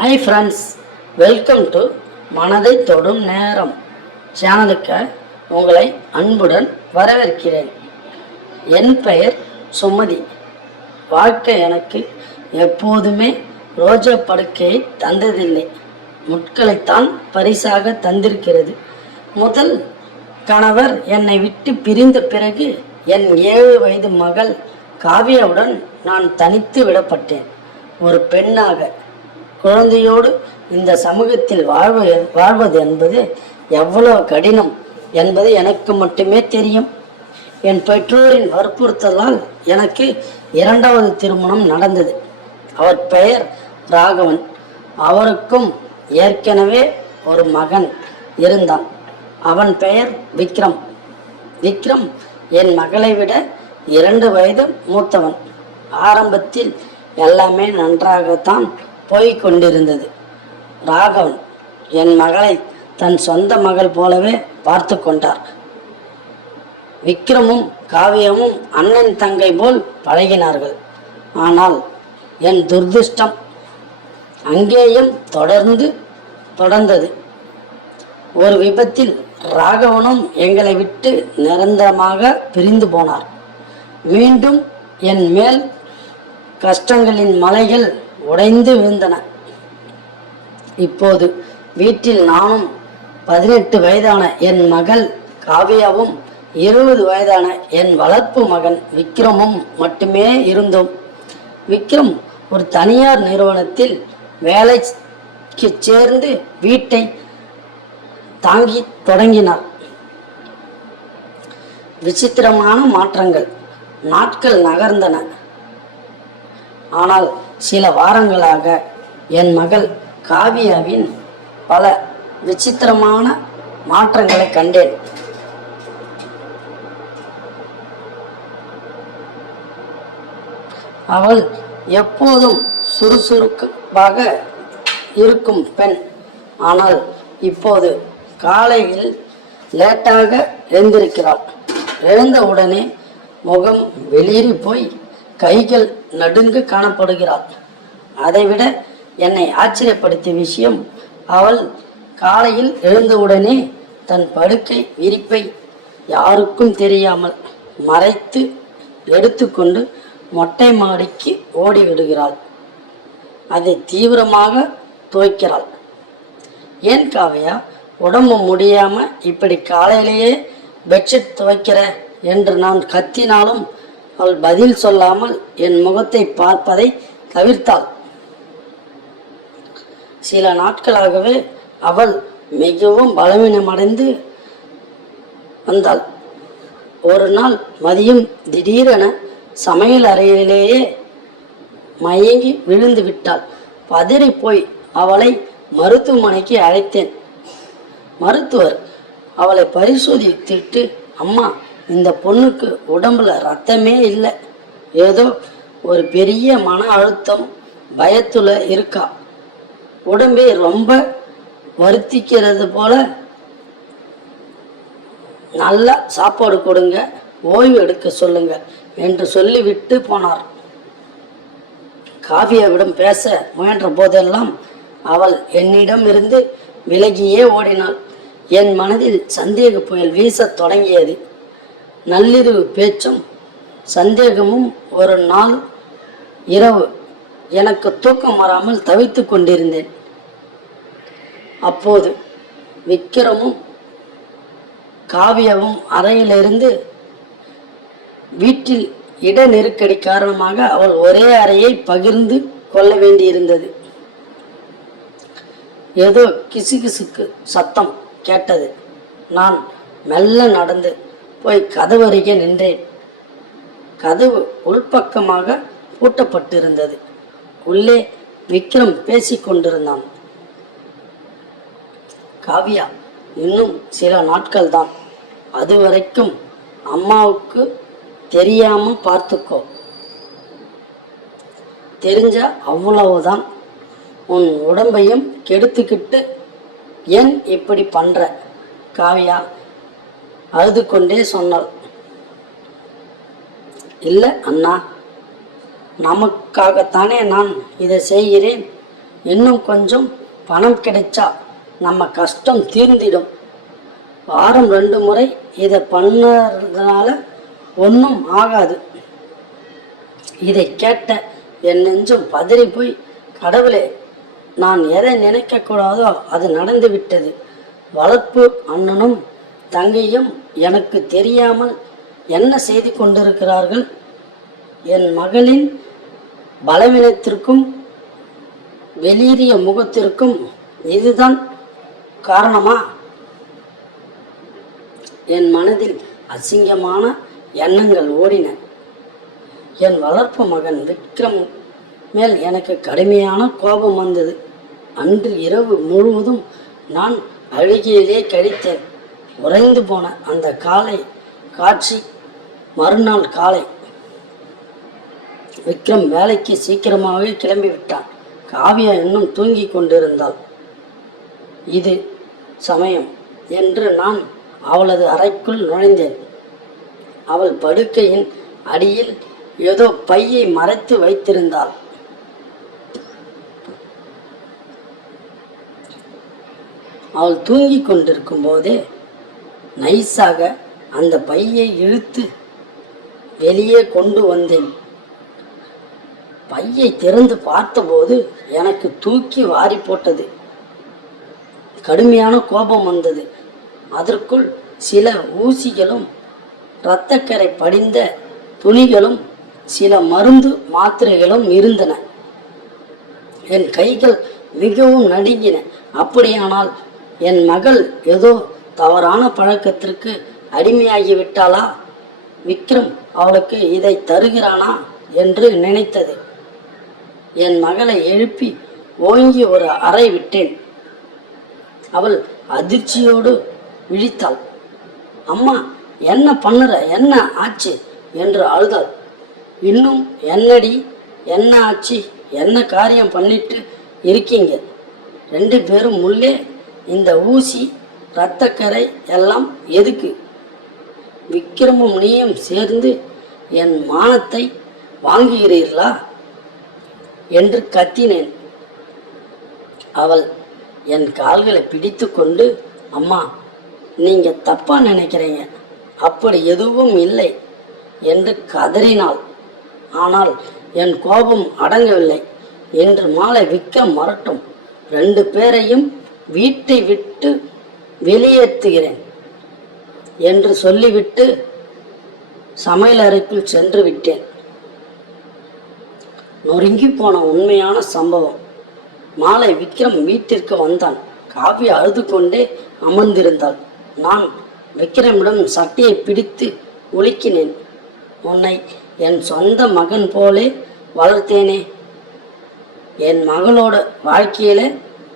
Hi friends, welcome to மனதை தொடும் நேரம் சேனலுக்கு உங்களை அன்புடன் வரவேற்கிறேன். என் பெயர் சுமதி. வாழ்க்கை எனக்கு எப்போதுமே ரோஜா படுக்கையை தந்ததில்லை, முட்களைத்தான் பரிசாக தந்திருக்கிறது. முதல் கணவர் என்னை விட்டு பிரிந்த பிறகு என் 7 வயது மகள் காவியாவுடன் நான் தனித்து விடப்பட்டேன். ஒரு பெண்ணாக குழந்தையோடு இந்த சமூகத்தில் வாழ்வது என்பது எவ்வளவு கடினம் என்பது எனக்கு மட்டுமே தெரியும். என் பெற்றோரின் வற்புறுத்தலால் எனக்கு 2வது திருமணம் நடந்தது. அவர் பெயர் ராகவன். அவருக்கும் ஏற்கனவே ஒரு மகன் இருந்தான். அவன் பெயர் விக்ரம். விக்ரம் என் மகளை விட 2 வயது மூத்தவன். ஆரம்பத்தில் எல்லாமே நன்றாகத்தான் போய்கொண்டிருந்தது. ராகவன் என் மகளை தன் சொந்த மகள் போலவே பார்த்து கொண்டார். விக்ரமும் காவியமும் அண்ணன் தங்கை போல் பழகினார்கள். ஆனால் என் துர்திஷ்டம் அங்கேயும் தொடர்ந்தது. ஒரு விபத்தில் ராகவனும் எங்களை விட்டு நிரந்தரமாக பிரிந்து போனார். மீண்டும் என் மேல் கஷ்டங்களின் மலைகள் உடைந்து விழுந்தன. இப்போது வீட்டில் நானும் 18 வயதான என் மகள் காவியாவும் 20 வயதான என் வளர்ப்பு மகன் விக்ரமும் மட்டுமே இருந்தோம். விக்ரம் ஒரு தனியார் நிறுவனத்தில் வேலைக்கு சேர்ந்து வீட்டை தாங்கி தொடங்கினார். விசித்திரமான மாற்றங்கள். நாட்கள் நகர்ந்தன. ஆனால் சில வாரங்களாக என் மகள் காவியாவின் பல விசித்திரமான மாற்றங்களை கண்டேன். அவள் எப்போதும் சுறுசுறுப்பாக இருக்கும் பெண். ஆனால் இப்போது காலையில் லேட்டாக எழுந்திருக்கிறாள். எழுந்தவுடனே முகம் வெளியேறி போய் கைகள் நடுங்க காணப்படுகிறாள். அதைவிட என்னை ஆச்சரியப்படுத்திய விஷயம், அவள் காலையில் எழுந்தவுடனே தன் படுக்கை விரிப்பை யாருக்கும் தெரியாமல் மறைத்து எடுத்துக்கொண்டு மொட்டை மாடிக்கு ஓடிவிடுகிறாள். அதை தீவிரமாக துவைக்கிறாள். ஏன் காவியா, உடம்பு முடியாம இப்படி காலையிலேயே பெட்ஷீட் துவைக்கிற என்று நான் கத்தினாலும் அவள் பதில் சொல்லாமல் என் முகத்தை பார்ப்பதை தவிர்த்தாள். சில நாட்களாகவே அவள் மிகவும் பலவீனமடைந்து வந்தாள். ஒரு நாள் மதியம் திடீரென சமையல் அறையிலேயே மயங்கி விழுந்து விட்டாள். பதறி போய் அவளை மருத்துவமனைக்கு அழைத்தேன். மருத்துவர் அவளை பரிசோதித்துட்டு, அம்மா, இந்த பொண்ணுக்கு உடம்புல ரத்தமே இல்லை, ஏதோ ஒரு பெரிய மன அழுத்தம் பயத்துல இருக்கா, உடம்பே ரொம்ப வருத்திக்கிறது போல, நல்லா சாப்பாடு கொடுங்க, ஓய்வு எடுக்க சொல்லுங்க என்று சொல்லிவிட்டு போனார். காவியாவிடம் பேச முயன்ற போதெல்லாம் அவள் என்னிடம் இருந்து விலகியே ஓடினாள். என் மனதில் சந்தேக புயல் வீச தொடங்கியது. நள்ளிரவு பேச்சும் சந்தேகமும். ஒரு நாள் இரவு எனக்கு தூக்கம் வராமல் தவித்து கொண்டிருந்தேன். அப்போது விக்ரமும் காவியாவும் அறையிலிருந்து, வீட்டில் இட நெருக்கடி காரணமாக அவள் ஒரே அறையை பகிர்ந்து கொள்ள வேண்டியிருந்தது. ஏதோ கிசுகிசுக்கு சத்தம் கேட்டது. நான் மெல்ல நடந்து போய் கதவு அருகே நின்றேன். கதவு உள்பக்கமாக பூட்டப்பட்டிருந்தது. உள்ளே விக்ரம் பேசிக்கொண்டிருந்தான். காவியா, இன்னும் சில நாட்கள் தான், அதுவரைக்கும் அம்மாவுக்கு தெரியாம பார்த்துக்கோ, தெரிஞ்சா அவ்வளவுதான், உன் உடம்பையும் கெடுத்துக்கிட்டு ஏன் இப்படி பண்ற, காவியா அழுது கொண்டே சொன்னாள். இல்லை அண்ணா, நமக்காகத்தானே நான் இதை செய்கிறேன். இன்னும் கொஞ்சம் பணம் கிடைச்சா நம்ம கஷ்டம் தீர்ந்திடும். வாரம் 2 முறை இதை பண்ணறதுனால ஒன்றும் ஆகாது. இதை கேட்ட என் நெஞ்சம் பதறி போய், கடவுளே, நான் எதை நினைக்கக்கூடாதோ அது நடந்து விட்டது. வளர்ப்பு அண்ணனும் தங்கையும் எனக்கு தெரியாமல் என்ன செய்து கொண்டிருக்கிறார்கள்? என் மகளின் பலவீனத்திற்கும் வெளிரிய முகத்திற்கும் இதுதான் காரணமா? என் மனதில் அசிங்கமான எண்ணங்கள் ஓடின. என் வளர்ப்பு மகன் விக்ரம் மேல் எனக்கு கடுமையான கோபம் வந்தது. அன்று இரவு முழுவதும் நான் அழுகையிலே கழித்தேன். உறைந்து போன அந்த காலை காட்சி மறுநாள் காலை விக்ரம் வேலைக்கு சீக்கிரமாகவே கிளம்பி விட்டான். காவியா இன்னும் தூங்கி கொண்டிருந்தாள். இது சமயம் என்று நான் அவளது அறைக்குள் நுழைந்தேன். அவள் படுக்கையின் அடியில் ஏதோ பையை மறைத்து வைத்திருந்தாள். அவள் தூங்கி கொண்டிருக்கும் போதே நைஸாக அந்த பையை இழுத்து வெளியே கொண்டு வந்தேன். பையை திறந்து பார்த்தபோது எனக்கு தூக்கி வாரி போட்டது. கடுமையான கோபம் வந்தது. அதற்குள் சில ஊசிகளும் இரத்தக்கரை படிந்த துணிகளும் சில மருந்து மாத்திரைகளும் இருந்தன. என் கைகள் மிகவும் நடுங்கின. அப்படியானால் என் மகள் ஏதோ தவறான பழக்கத்திற்கு அடிமையாகிவிட்டாளா? விக்ரம் அவளுக்கு இதை தருகிறானா என்று நினைத்தது. என் மகளை எழுப்பி ஓங்கி ஒரு அறை விட்டேன். அவள் அதிர்ச்சியோடு விழித்தாள். அம்மா, என்ன பண்ணுற? என்ன ஆச்சு என்று அழுதாள். இன்னும் என்னடி, என்ன ஆச்சு? என்ன காரியம் பண்ணிட்டு இருக்கீங்க 2 பேரும்? உள்ளே இந்த ஊசி இரத்தக்கரை எல்லாம் எதுக்கு? விக்ரமும் நீயும் சேர்ந்து என் மானத்தை வாங்குகிறீர்களா என்று கத்தினேன். அவள் என் கால்களை பிடித்து கொண்டு, அம்மா, நீங்க தப்பா நினைக்கிறீங்க, அப்படி எதுவும் இல்லை என்று கதறினாள். ஆனால் என் கோபம் அடங்கவில்லை. இன்று மாலை விக்ரம் வரட்டும், 2 பேரையும் வீட்டை விட்டு வெளியேற்றுகிறேன் என்று சொல்லிவிட்டு சமையலறைக்குள் சென்று விட்டேன். நொறுங்கி போன உண்மையான சம்பவம். மாலை விக்ரம் வீட்டிற்கு வந்தான். காவியா அழுது கொண்டே அமர்ந்திருந்தாள். நான் விக்ரமிடம் சட்டையை பிடித்து உலுக்கினேன். உன்னை என் சொந்த மகன் போலே வளர்த்தேனே. என் மகளோட வாழ்க்கையில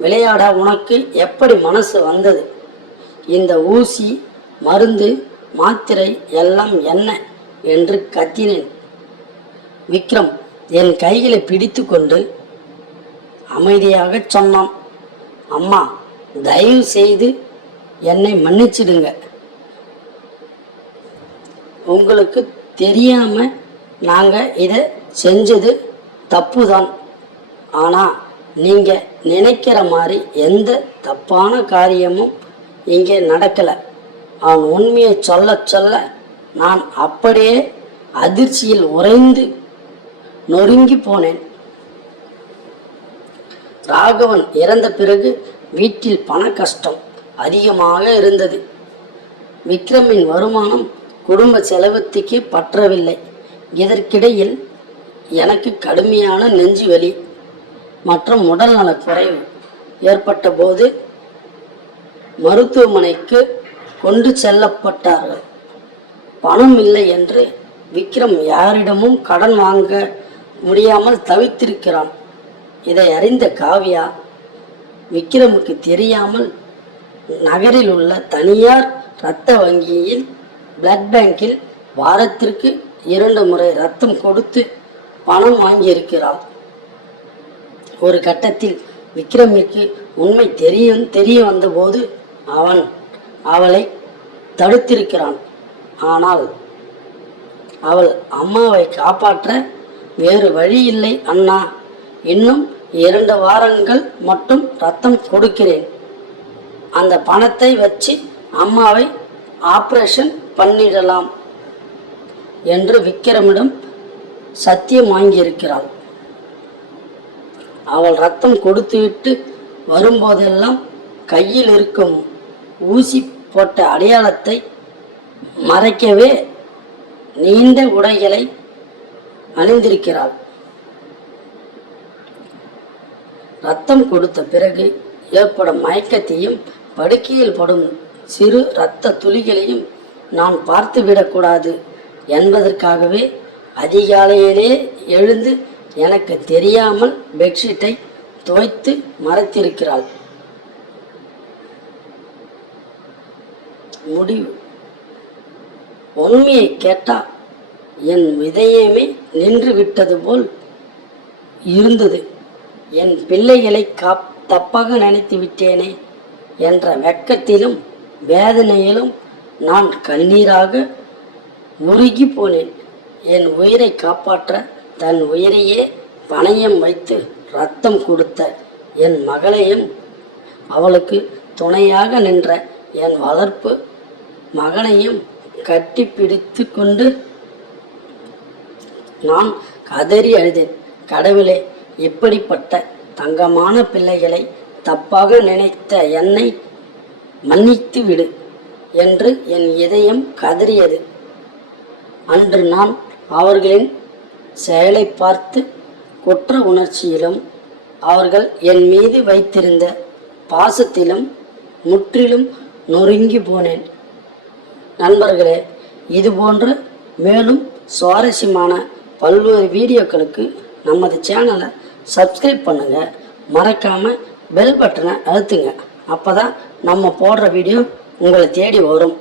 விளையாட உனக்கு எப்படி மனசு வந்தது? இந்த ஊசி, மருந்து, மாத்திரை எல்லாம் என்ன என்று கத்தினேன். விக்ரம் என் கைகளை பிடித்து கொண்டு அமைதியாக சொன்னான். அம்மா, தயவு செய்து என்னை மன்னிச்சிடுங்க. உங்களுக்கு தெரியாம நாங்க இதை செஞ்சது தப்புதான். ஆனா நீங்க நினைக்கிற மாதிரி எந்த தப்பான காரியமும் இங்கே நடக்கல. அவன் உண்மையை சொல்ல சொல்ல நான் அப்படியே அதிர்ச்சியில் உறைந்து நொறுங்கி போனேன். ராகவன் இறந்த பிறகு வீட்டில் பண கஷ்டம் அதிகமாக இருந்தது. விக்ரமின் வருமானம் குடும்ப செலவுக்கு பற்றவில்லை. இதற்கிடையில் எனக்கு கடுமையான நெஞ்சு வலி மற்றும் உடல்நலக் குறைவு ஏற்பட்ட போது மருத்துவமனைக்கு கொண்டு செல்லப்பட்டார்கள். பணம் இல்லை என்று விக்ரம் யாரிடமும் கடன் வாங்க முடியாமல் தவித்திருக்கிறான். இதை அறிந்த காவியா விக்ரமுக்கு தெரியாமல் நகரில் உள்ள தனியார் இரத்த வங்கியில் பிளட் பேங்கில் வாரத்திற்கு 2 முறை ரத்தம் கொடுத்து பணம் வாங்கியிருக்கிறாள். ஒரு கட்டத்தில் விக்ரமிற்கு உண்மை தெரிய வந்தபோது அவன் அவளை தடுத்திருக்கிறான். ஆனால் அவள் அம்மாவை காப்பாற்ற வேறு வழி இல்லை அண்ணா, இன்னும் 2 வாரங்கள் மட்டும் ரத்தம் கொடுக்கிறேன். அந்த பணத்தை வச்சு அம்மாவை ஆப்ரேஷன் பண்ணிடலாம் என்று விக்ரமிடம் சத்தியம் வாங்கியிருக்கிறாள். அவள் ரத்தம் கொடுத்துவிட்டு வரும்போதெல்லாம் கையில் இருக்கும் ஊசி போட்ட அடையாளத்தை மறைக்கவே நீண்ட உடைகளை அணிந்திருக்கிறாள். ரத்தம் கொடுத்த பிறகு ஏற்படும் மயக்கத்தையும் படுக்கையில் படும் சிறு இரத்த துளிகளையும் நான் பார்த்துவிடக்கூடாது என்பதற்காகவே அதிகாலையிலே எழுந்து எனக்கு தெரியாமல் பெட்ஷீட்டை துவைத்து மறைத்திருக்கிறாள். முடிவு. உண்மையை கேட்டா என் இதயமே நின்று விட்டது போல் இருந்தது. என் பிள்ளைகளை தப்பாக நினைத்து விட்டேனே என்ற வெட்கத்திலும் வேதனையிலும் நான் கண்ணீராக உருகி போனேன். என் உயிரை காப்பாற்ற தன் உயிரையே பணயம் வைத்து ரத்தம் கொடுத்த என் மகளையும் அவளுக்கு துணையாக நின்ற என் வளர்ப்பு மகனையும் கட்டி பிடித்து கொண்டு நான் கதறி அழுதேன். கடவுளே, இப்படிப்பட்ட தங்கமான பிள்ளைகளை தப்பாக நினைத்த என்னை மன்னித்து விடு என்று என் இதயம் கதறியது. அன்று நான் அவர்களின் செயலை பார்த்து குற்ற உணர்ச்சியிலும் அவர்கள் என் மீது வைத்திருந்த பாசத்திலும் முற்றிலும் நொறுங்கி போனேன். நண்பர்களே, இதுபோன்ற மேலும் சுவாரஸ்யமான பல்வேறு வீடியோக்களுக்கு நமது சேனலை சப்ஸ்கிரைப் பண்ணுங்கள். மறக்காமல் பெல் பட்டனை அழுத்துங்க. அப்போ தான் நம்ம போடுற வீடியோ உங்களை தேடி வரும்.